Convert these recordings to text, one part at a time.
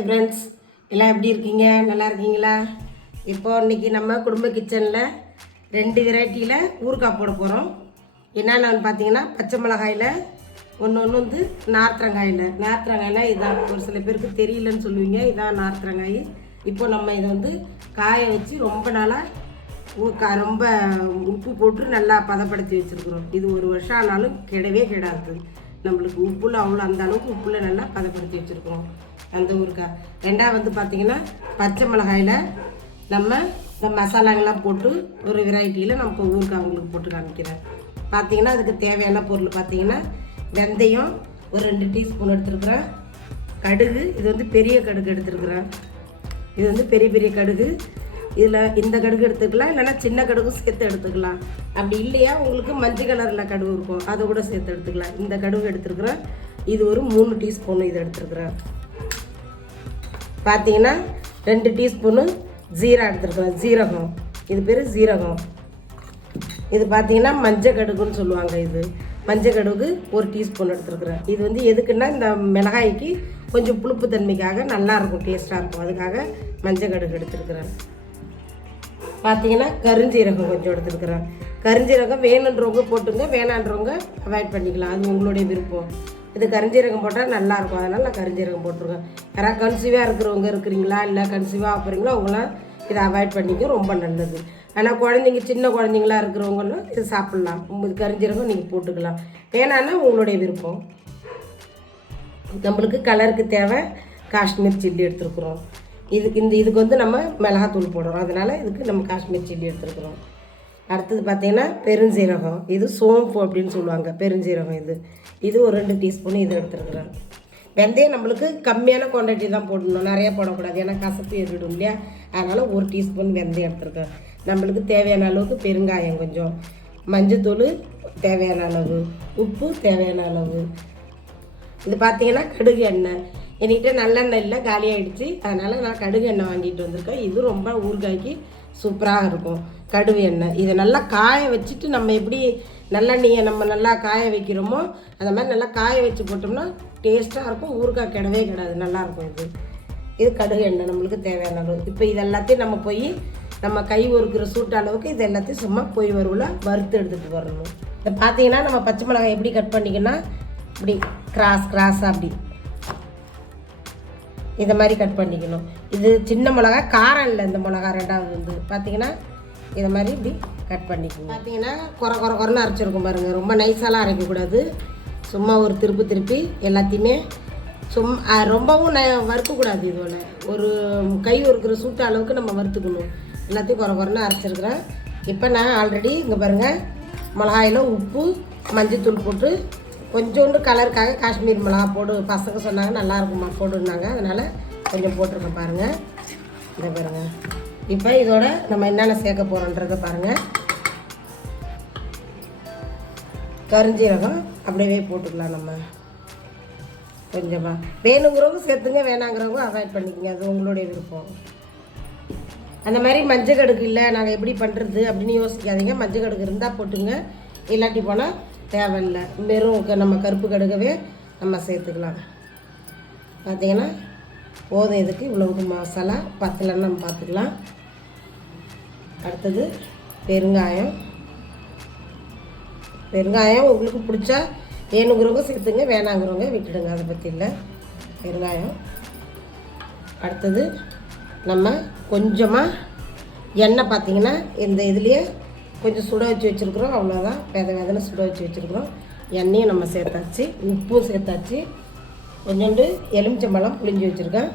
Hi friends எல்லாம் எப்படி இருக்கீங்க? நல்லா இருக்கீங்களா? இப்போ இன்னைக்கு நம்ம குடும்ப கிச்சனில் ரெண்டு வெரைட்டியில் ஊறுகாய் போட போகிறோம் என்னென்னு பார்த்தீங்கன்னா பச்சை மிளகாயில் ஒன்று ஒன்று வந்து நார்த்தங்காயில் நார்த்தங்காயில் இதான் ஒரு சில பேருக்கு தெரியலன்னு சொல்லுவீங்க இதான் நார்த்தங்காய் இப்போ நம்ம இதை வந்து காய வச்சு ரொம்ப நாளாக ஊக்கா ரொம்ப உப்பு போட்டு நல்லா பதப்படுத்தி வச்சுருக்குறோம். இது ஒரு வருஷம் ஆனாலும் கெடவே கெடாது. நம்மளுக்கு உப்புல அவ்வளோ அந்த அளவுக்கு உப்புல நல்லா பதப்படுத்தி வச்சுருக்கோம். அந்த ஊருக்காய் ரெண்டாவது வந்து பார்த்திங்கன்னா பச்சை மிளகாயில் நம்ம இந்த மசாலாங்கெல்லாம் போட்டு ஒரு வெரைட்டியில் நம்ம இப்போ அவங்களுக்கு போட்டு காமிக்கிறேன். பார்த்தீங்கன்னா அதுக்கு தேவையான பொருள் பார்த்தீங்கன்னா வெந்தயம் ஒரு ரெண்டு டீஸ்பூன் எடுத்துருக்குறேன். கடுகு இது வந்து பெரிய கடுகு எடுத்துருக்குறேன். இது வந்து பெரிய பெரிய கடுகு. இதில் இந்த கடுகு எடுத்துக்கலாம் இல்லைன்னா சின்ன கடுகும் சேர்த்து எடுத்துக்கலாம். அப்படி இல்லையா? உங்களுக்கு மஞ்சள் கலரில் கடுகு இருக்கும் அதை கூட சேர்த்து எடுத்துக்கலாம். இந்த கடுகு எடுத்துருக்குறேன். இது ஒரு மூணு டீஸ்பூன் இது எடுத்துருக்குறேன். பார்த்தீங்கன்னா ரெண்டு டீஸ்பூனு ஜீரா எடுத்துருக்குறேன் ஜீரகம். இது பேர் ஜீரகம். இது பார்த்தீங்கன்னா மஞ்சள் கடுகுன்னு சொல்லுவாங்க இது. மஞ்சள் கடுகு ஒரு டீஸ்பூன் எடுத்துருக்குறேன். இது வந்து எதுக்குன்னா இந்த மிளகாய்க்கு கொஞ்சம் புளிப்பு தன்மைக்காக நல்லாயிருக்கும் டேஸ்ட்டாக இருக்கும். அதுக்காக மஞ்சள் கடுகு எடுத்துருக்குறேன். பார்த்தீங்கன்னா கருஞ்சீரகம் கொஞ்சம் எடுத்துருக்குறேன். கருஞ்சீரகம் வேணுன்றவங்க போட்டுங்க வேணான்றவங்க அவாய்ட் பண்ணிக்கலாம். அது உங்களுடைய விருப்பம். இது கருஞ்சீரகம் போட்டால் நல்லாயிருக்கும் அதனால் நான் கருஞ்சீரகம் போட்டிருக்கேன். யாராவது கன்சீவாக இருக்கிறவங்க இருக்கிறீங்களா? இல்லை கன்சீவாக போகிறீங்களா அவங்களாம் இதை அவாய்ட் பண்ணிக்க ரொம்ப நல்லது. ஆனால் குழந்தைங்க சின்ன குழந்தைங்களா இருக்கிறவங்களும் இதை சாப்பிட்லாம். உங்களுக்கு கருஞ்சீரகம் நீங்கள் போட்டுக்கலாம். வேணான்னா உங்களுடைய விருப்பம். நம்மளுக்கு கலருக்கு தேவை காஷ்மீர் சில்லி எடுத்துருக்குறோம். இதுக்கு இந்த இதுக்கு வந்து நம்ம மிளகாத்தூள் போடுறோம். அதனால் இதுக்கு நம்ம காஷ்மீர் சில்லி எடுத்துருக்குறோம். அடுத்தது பார்த்தீங்கன்னா பெருஞ்சீரகம். இது சோம்பு அப்படின்னு சொல்லுவாங்க. பெருஞ்சீரகம் இது. இது ஒரு ரெண்டு டீஸ்பூன் இது எடுத்துருக்குறேன். வெந்தயம் நம்மளுக்கு கம்மியான குவான்டிட்டி தான் போடணும். நிறையா போடக்கூடாது. ஏன்னா கசப்பு ஏறிடும் இல்லையா? அதனால் ஒரு டீஸ்பூன் வெந்தயம் எடுத்துருக்கேன் நம்மளுக்கு தேவையான அளவுக்கு பெருங்காயம் கொஞ்சம். மஞ்சத்தூள் தேவையான அளவு. உப்பு தேவையான அளவு. இது பார்த்தீங்கன்னா கடுகு எண்ணெய். என்கிட்ட நல்லெண்ணெய் இல்லை காலி அதனால் நான் கடுகு எண்ணெய் வாங்கிட்டு வந்திருக்கேன். இது ரொம்ப ஊறுகாய்க்கு சூப்பராக இருக்கும். கடுகு எண்ணெய். இதை நல்லா காய வச்சுட்டு நம்ம எப்படி நல்லெண்ணெயை நம்ம நல்லா காய வைக்கிறோமோ அந்த மாதிரி நல்லா காய வச்சு போட்டோம்னா டேஸ்ட்டாக இருக்கும். ஊறுகாய் கிடவே கிடாது. நல்லாயிருக்கும் இது. இது கடுகு எண்ணெய். நம்மளுக்கு தேவையான அளவு. இப்போ இது எல்லாத்தையும் நம்ம போய் நம்ம கை ஒருக்கிற சூட்டு அளவுக்கு இது எல்லாத்தையும் சும்மா போய் வருவில் வறுத்து எடுத்துகிட்டு வரணும். இதை பார்த்தீங்கன்னா நம்ம பச்சை மிளகாய் எப்படி கட் பண்ணிக்கன்னா இப்படி கிராஸ் கிராஸாக அப்படி இதை மாதிரி கட் பண்ணிக்கணும். இது சின்ன மிளகா காரம் இல்லை இந்த மிளகா ரெண்டாவது வந்து. பார்த்தீங்கன்னா இதை மாதிரி இப்படி கட் பண்ணிக்கணும் பார்த்தீங்கன்னா குறை குறை குறைன்னு அரைச்சிருக்கும் பாருங்கள் ரொம்ப நைஸாலாம் அரைக்கக்கூடாது. சும்மா ஒரு திருப்பு திருப்பி எல்லாத்தையுமே சும் ரொம்பவும் ந வறுக்கக்கூடாது இதோட ஒரு கை ஒருக்கிற சூட்டு அளவுக்கு நம்ம வறுத்துக்கணும். எல்லாத்தையும் குறை குறைன்னு அரைச்சிருக்கிறேன். இப்போ நான் ஆல்ரெடி இங்கே பாருங்கள் மிளகாயில் உப்பு மஞ்சள் தூள் போட்டு கொஞ்சோண்டு கலருக்காக காஷ்மீர் மிளகா போடு பசங்க சொன்னாங்க நல்லா இருக்குமா போடுனாங்க அதனால் கொஞ்சம் போட்டிருக்கேன் பாருங்கள் இதை பாருங்கள் இப்போ இதோட நம்ம என்னென்ன சேர்க்க போகிறோன்றத பாருங்கள் கருஞ்சீரகம் அப்படியே போட்டுக்கலாம் நம்ம. கொஞ்சமாக வேணுங்கிறவங்க சேர்த்துங்க வேணாங்கிறவங்க அவாய்ட் பண்ணிக்கோங்க. அது உங்களுடைய விருப்பம். அந்த மாதிரி மஞ்சள் கடுகு இல்லை நாங்கள் எப்படி பண்ணுறது அப்படின்னு யோசிக்காதீங்க. மஞ்சள் கடுக்கு இருந்தால் போட்டுங்க. இல்லாட்டி போனால் தேவையில்லை. வெறும் க- நம்ம கருப்பு கடுகவே நம்ம சேர்த்துக்கலாம். பார்த்தீங்கன்னா போதும் இதுக்கு இவ்வளவு மசாலா பத்தலைன்னு நம்ம பார்த்துக்கலாம் அடுத்தது பெருங்காயம். பெருங்காயம் உங்களுக்கு பிடிச்சா வேணுங்கிறவங்க சேர்த்துங்க வேணாங்கிறவங்க விட்டுடுங்க அதை பற்றி இல்லை. பெருங்காயம். அடுத்தது நம்ம கொஞ்சமாக எண்ணெய் பார்த்தீங்கன்னா இந்த இதுலேயே கொஞ்சம் சுட வச்சு வச்சுருக்குறோம். அவ்வளோதான் வித விதன்னு சுட வச்சு வச்சுருக்குறோம். எண்ணெயும் நம்ம சேர்த்தாச்சு. உப்பும் சேர்த்தாச்சு. கொஞ்சோண்டு எலுமிச்சம்பழம் புளிஞ்சு வச்சுருக்கேன்.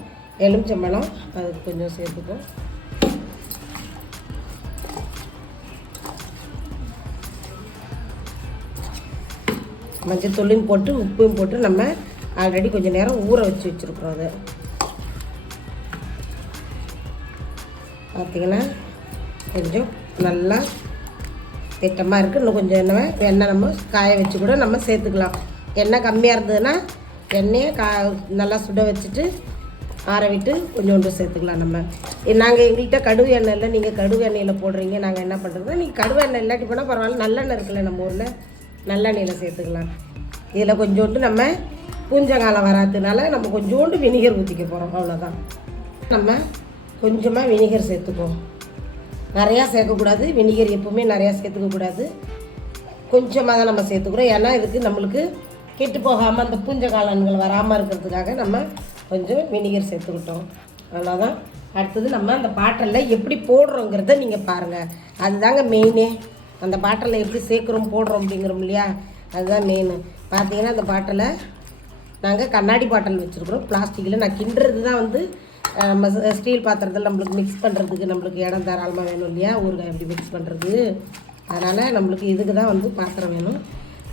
எலுமிச்சம்பழம் அது கொஞ்சம் சேர்த்துக்கும் மஞ்சத்தூளையும் போட்டு உப்பையும் போட்டு நம்ம ஆல்ரெடி கொஞ்சம் நேரம் ஊற வச்சு வச்சுருக்குறோம் அதை. பார்த்திங்கன்னா கொஞ்சம் நல்லா திட்டமாக இருக்குது இன்னும் கொஞ்சம் எண்ணெய் எண்ணெய் நம்ம காய வச்சு கூட நம்ம சேர்த்துக்கலாம். எண்ணெய் கம்மியாக இருந்ததுன்னா எண்ணெயை கா நல்லா சுட வச்சுட்டு ஆற விட்டு கொஞ்சோண்டு சேர்த்துக்கலாம் நம்ம. நாங்கள் எங்கள்கிட்ட கடுகு எண்ணெய் இல்லை. நீங்கள் கடுகு எண்ணெயில் போடுறீங்க. நாங்கள் என்ன பண்ணுறதுனா நீங்கள் கடுகு எண்ணெய் இல்லாட்டி போனால் பரவாயில்ல நல்லெண்ணெய் இருக்குல்ல நம்ம ஊரில். நல்லெண்ணெயில் சேர்த்துக்கலாம். இதில் கொஞ்சோண்டு நம்ம பூஞ்சங்காலம் வராததுனால நம்ம கொஞ்சோண்டு வினிகர் ஊற்றிக்க போகிறோம் அவ்வளோதான் நம்ம கொஞ்சமாக வினிகர் சேர்த்துக்குவோம். நிறையா சேர்க்கக்கூடாது. வினிகர் எப்பவுமே நிறையா சேர்த்துக்க கூடாது. கொஞ்சமாக தான் நம்ம சேர்த்துக்கிறோம். ஏன்னா இதுக்கு நம்மளுக்கு கெட்டு போகாமல் அந்த பூஞ்ச காளான்கள் வராமல் இருக்கிறதுக்காக நம்ம கொஞ்சம் வினிகர் சேர்த்துக்கிட்டோம். அவ்வளோதான் அடுத்தது நம்ம அந்த பாட்டிலில் எப்படி போடுறோங்கிறத நீங்கள் பாருங்கள் அதுதாங்க மெயினே அந்த பாட்டிலில் எப்படி சேர்க்குறோம் போடுறோம் அப்படிங்கிறோம் இல்லையா? அதுதான் மெயின் பார்த்தீங்கன்னா அந்த பாட்டிலை நாங்கள் கண்ணாடி பாட்டில் வச்சுருக்குறோம். பிளாஸ்டிக்கில் நான் கிண்டுறது தான் வந்து நம்ம ஸ்டீல் பாத்திரத்தில் நம்மளுக்கு மிக்ஸ் பண்ணுறதுக்கு நம்மளுக்கு இடம் தாராளமாக வேணும் இல்லையா? ஊறுகாய் எப்படி மிக்ஸ் பண்ணுறது அதனால் நம்மளுக்கு இதுக்கு தான் வந்து பாத்திரம் வேணும்.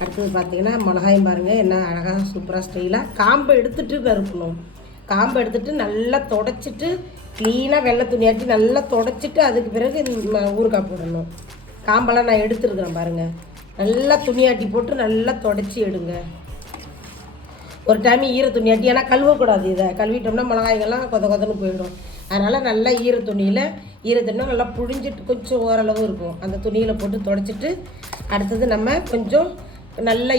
அடுத்தது பார்த்தீங்கன்னா மிளகாயும் பாருங்கள் என்ன அழகாக சூப்பராக ஸ்டைலாக காம்பை எடுத்துகிட்டு நறுக்கணும். காம்பை எடுத்துகிட்டு நல்லா தொடச்சிட்டு க்ளீனாக வெள்ளை துணியாட்டி நல்லா தொடச்சிட்டு அதுக்கு பிறகு இந்த ஊறுகாய் போடணும். காம்பெல்லாம் நான் எடுத்துருக்குறேன் பாருங்கள் நல்லா துணியாட்டி போட்டு நல்லா தொடச்சி எடுங்க. ஒரு டைம் ஈர துணி அட்டி ஏன்னா கழுவக்கூடாது இதை. கழுவிட்டோம்னா மிளகாய்கள்லாம் கொத கொதன்னு போயிடும். அதனால் நல்லா ஈர துணியில் ஈர துணியில் நல்லா புழிஞ்சிட்டு கொஞ்சம் ஓரளவு இருக்கும். அந்த துணியில் போட்டு தொடச்சிட்டு அடுத்தது நம்ம கொஞ்சம் நல்ல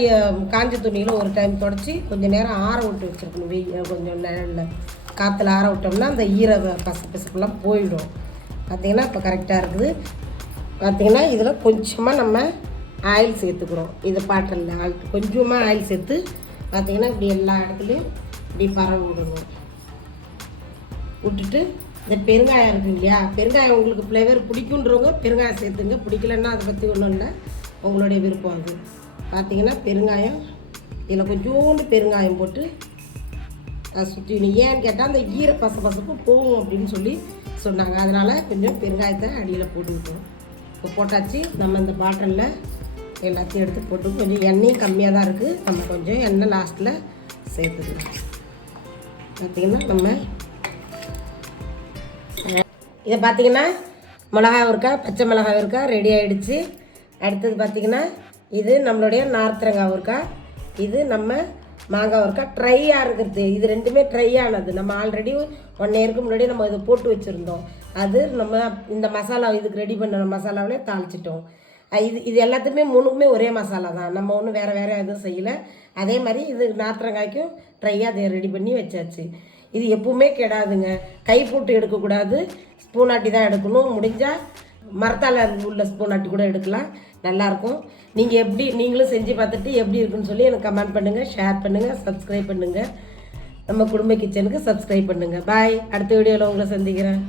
காஞ்ச துணியில் ஒரு டைம் தொடச்சி கொஞ்சம் நேரம் ஆற விட்டு வச்சுருக்கணும். வெயில் கொஞ்சம் நிழலில் காற்றுல ஆற விட்டோம்னா அந்த ஈர பசு பசுப்பெல்லாம் போயிடும். பார்த்திங்கன்னா இப்போ கரெக்டாக இருக்குது. பார்த்திங்கன்னா இதில் கொஞ்சமாக நம்ம ஆயில் சேர்த்துக்கிறோம். இது பாட்டில் ஆயில் கொஞ்சமாக ஆயில் சேர்த்து பார்த்தீங்கன்னா இப்படி எல்லா இடத்துலையும் இப்படி பறவை விடணும். விட்டுட்டு இந்த பெருங்காயம் இருக்கு இல்லையா? பெருங்காயம் உங்களுக்கு ஃப்ளேவர் பிடிக்குன்றவங்க பெருங்காயம் சேர்த்துங்க. பிடிக்கலன்னா அதை பற்றி ஒன்றும் இல்லை. உங்களுடைய விருப்பம் அது. பார்த்தீங்கன்னா பெருங்காயம் இதில் கொஞ்சோண்டு பெருங்காயம் போட்டு அதை சுற்றி ஏன்னு கேட்டால் அந்த ஈர பச பசப்பு போகும் அப்படின்னு சொல்லி சொன்னாங்க. அதனால் கொஞ்சம் பெருங்காயத்தை அடியில் போட்டுக்கிட்டோம். இப்போ போட்டாச்சு. நம்ம இந்த பாட்டிலில் எல்லாத்தையும் எடுத்து போட்டு கொஞ்சம் எண்ணெயும் கம்மியாக தான் இருக்குது நம்ம கொஞ்சம் எண்ணெய் லாஸ்ட்டில் சேர்த்துக்கலாம். பார்த்திங்கன்னா நம்ம இதை பார்த்திங்கன்னா மிளகாய் இருக்கா பச்சை மிளகாய் இருக்கா ரெடி ஆகிடுச்சு அடுத்தது பார்த்தீங்கன்னா இது நம்மளுடைய நார்த்தரங்காய் இருக்கா இது நம்ம மாங்காய் இருக்கா ட்ரையாக இருக்கிறது. இது ரெண்டுமே ட்ரை ஆனது. நம்ம ஆல்ரெடி ஒன் இயருக்கு முன்னாடி நம்ம இதை போட்டு வச்சுருந்தோம். அது நம்ம இந்த மசாலா இதுக்கு ரெடி பண்ண மசாலாவிலே தாளிச்சிட்டோம். இது இது எல்லாத்துக்குமே மூணுக்குமே ஒரே மசாலா தான். நம்ம ஒன்றும் வேறு வேறு எதுவும் செய்யலை. அதே மாதிரி இது நாத்திரங்காய்க்கும் ட்ரையாக அதை ரெடி பண்ணி வச்சாச்சு. இது எப்பவுமே கெடாதுங்க. கை போட்டு எடுக்கக்கூடாது. ஸ்பூனாட்டி தான் எடுக்கணும். முடிஞ்சால் மரத்தால் உள்ள ஸ்பூன் ஆட்டி கூட எடுக்கலாம். நல்லாயிருக்கும் நீங்கள் எப்படி நீங்களும் செஞ்சு பார்த்துட்டு எப்படி இருக்குன்னு சொல்லி எனக்கு கமெண்ட் பண்ணுங்கள் ஷேர் பண்ணுங்கள் சப்ஸ்கிரைப் பண்ணுங்கள் நம்ம குடும்ப கிச்சனுக்கு சப்ஸ்கிரைப் பண்ணுங்கள் பாய் அடுத்த வீடியோவில் உங்களை சந்திக்கிறேன்.